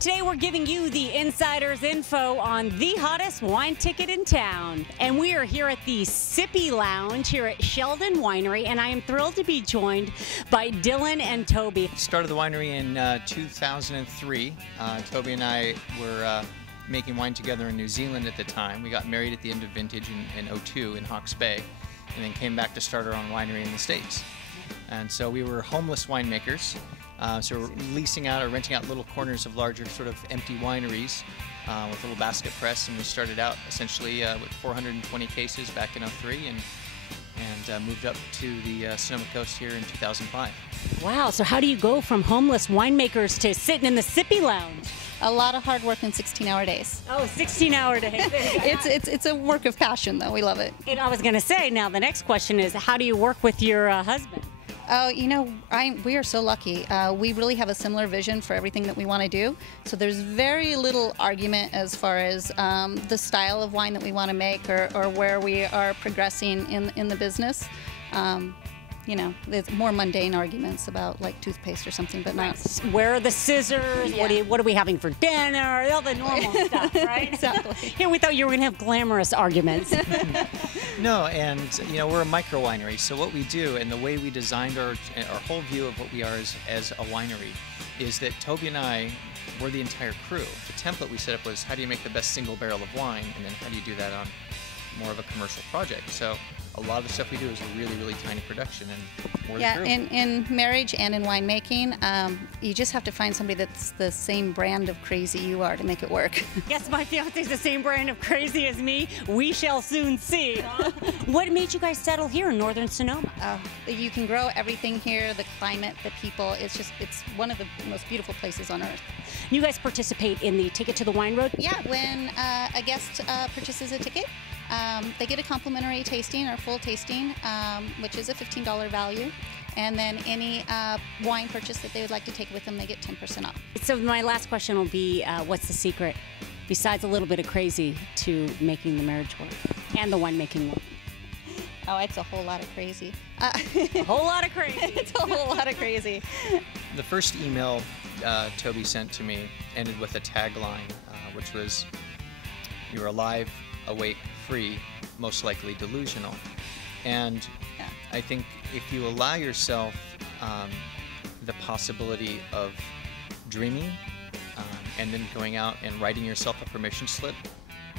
Today we're giving you the insider's info on the hottest wine ticket in town. And we are here at the Sippy Lounge here at Sheldon Winery, and I am thrilled to be joined by Dylan and Toby. Started the winery in 2003. Toby and I were making wine together in New Zealand at the time. We got married at the end of vintage in 2002 in Hawke's Bay, and then came back to start our own winery in the States. And so we were homeless winemakers. So we're leasing out or renting out little corners of larger sort of empty wineries with a little basket press, and we started out essentially with 420 cases back in 2003 and moved up to the Sonoma Coast here in 2005. Wow, so how do you go from homeless winemakers to sitting in the Sippy Lounge? A lot of hard work in 16-hour days. Oh, 16-hour days. It's a work of passion, though. We love it. And I was going to say, now the next question is, how do you work with your husband? Oh, you know, we are so lucky. We really have a similar vision for everything that we want to do. So there's very little argument as far as the style of wine that we want to make or where we are progressing in the business. You know, there's more mundane arguments about like toothpaste or something, but not. Where are the scissors? Yeah. What are we having for dinner? All the normal stuff, right? Exactly. Here we thought you were going to have glamorous arguments. No, and you know, we're a micro winery, so what we do and the way we designed our whole view of what we are as a winery is that Toby and I were the entire crew. The template we set up was, how do you make the best single barrel of wine, and then how do you do that on more of a commercial project? So a lot of the stuff we do is a really, really tiny production, and we're Yeah, the crew. in marriage and in winemaking, you just have to find somebody that's the same brand of crazy you are to make it work. Yes, my fiance's the same brand of crazy as me. We shall soon see. What made you guys settle here in northern Sonoma? You can grow everything here, the climate, the people. It's one of the most beautiful places on earth. You guys participate in the Ticket to the Wine Road? Yeah, when a guest purchases a ticket, they get a complimentary tasting or full tasting, which is a $15 value. And then any wine purchase that they would like to take with them, they get 10% off. So my last question will be, what's the secret, besides a little bit of crazy, to making the marriage work and the winemaking work? Oh, it's a whole lot of crazy. A whole lot of crazy. It's a whole lot of crazy. The first email Toby sent to me ended with a tagline, which was, "You're alive, awake, free, most likely delusional." And Yeah. I think if you allow yourself the possibility of dreaming and then going out and writing yourself a permission slip.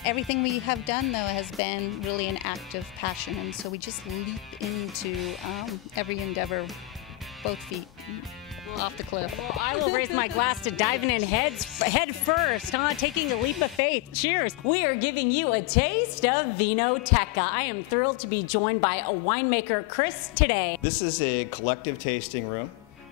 Everything we have done, though, has been really an act of passion, and so we just leap into every endeavor, both feet off the cliff. Well, I will raise my glass to diving in head first, taking a leap of faith. Cheers. We are giving you a taste of Vinoteca. I am thrilled to be joined by a winemaker, Chris, today. This is a collective tasting room.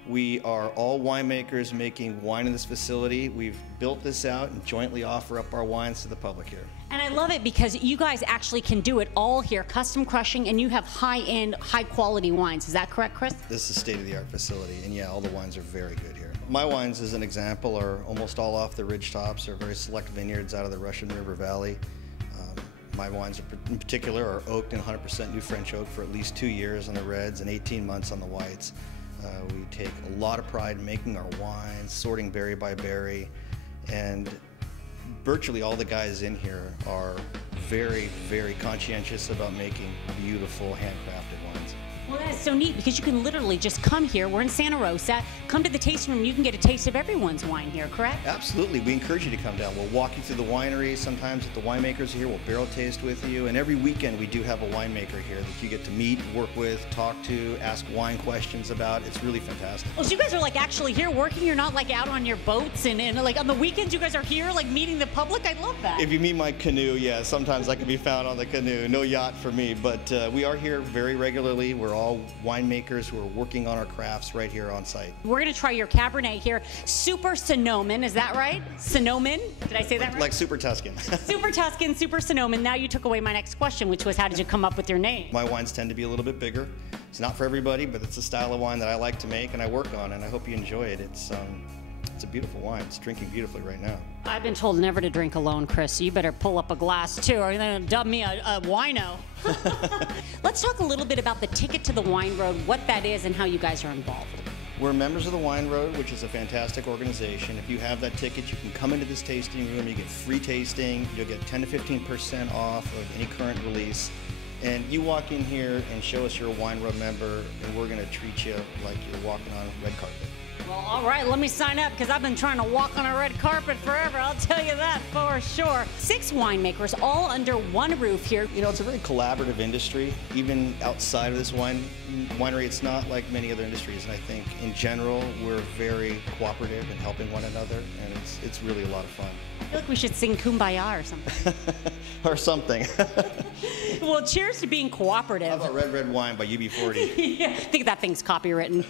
We are all winemakers making wine in this facility. We've built this out and jointly offer up our wines to the public here. And I love it because you guys actually can do it all here, custom crushing, and you have high-end, high-quality wines. Is that correct, Chris? This is a state-of-the-art facility, and yeah, all the wines are very good here. My wines, as an example, are almost all off the ridge tops or very select vineyards out of the Russian River Valley. My wines in particular are oaked in 100% new French oak for at least 2 years on the reds and 18 months on the whites. We take a lot of pride in making our wines, sorting berry by berry, and virtually all the guys in here are very, very conscientious about making beautiful handcrafted wines. Well, that is so neat because you can literally just come here. We're in Santa Rosa. Come to the tasting room. You can get a taste of everyone's wine here, correct? Absolutely. We encourage you to come down. We'll walk you through the winery. Sometimes if the winemakers are here, we'll barrel taste with you. And every weekend we do have a winemaker here that you get to meet, work with, talk to, ask wine questions about. It's really fantastic. Well, so you guys are like actually here working. You're not like out on your boats and like on the weekends you guys are here like meeting the public. I love that. If you meet my canoe, yeah, sometimes I can be found on the canoe. No yacht for me, but we are here very regularly. We're all winemakers who are working on our crafts right here on site. We're going to try your Cabernet here. Super Sonoman, is that right? Sonoman? Did I say that right? Like Super Tuscan. Super Tuscan, Super Sonoman. Now you took away my next question, which was how did you come up with your name? My wines tend to be a little bit bigger. It's not for everybody, but it's a style of wine that I like to make and I work on, and I hope you enjoy it. It's a beautiful wine. It's drinking beautifully right now. I've been told never to drink alone, Chris, so you better pull up a glass too, or you're going to dub me a wino. Let's talk a little bit about the Ticket to the Wine Road, what that is and how you guys are involved. We're members of the Wine Road, which is a fantastic organization. If you have that ticket, you can come into this tasting room. You get free tasting. You'll get 10 to 15% off of any current release. And you walk in here and show us you're a Wine Road member, and we're going to treat you like you're walking on a red carpet. Well, all right, let me sign up because I've been trying to walk on a red carpet forever. I'll tell you that for sure. 6 winemakers all under one roof here. You know, it's a very collaborative industry. Even outside of this winery, it's not like many other industries. And I think in general, we're very cooperative in helping one another, and it's really a lot of fun. I feel like we should sing Kumbaya or something. Or something. Well, cheers to being cooperative. How about Red Red Wine by UB40? Yeah, I think that thing's copywritten.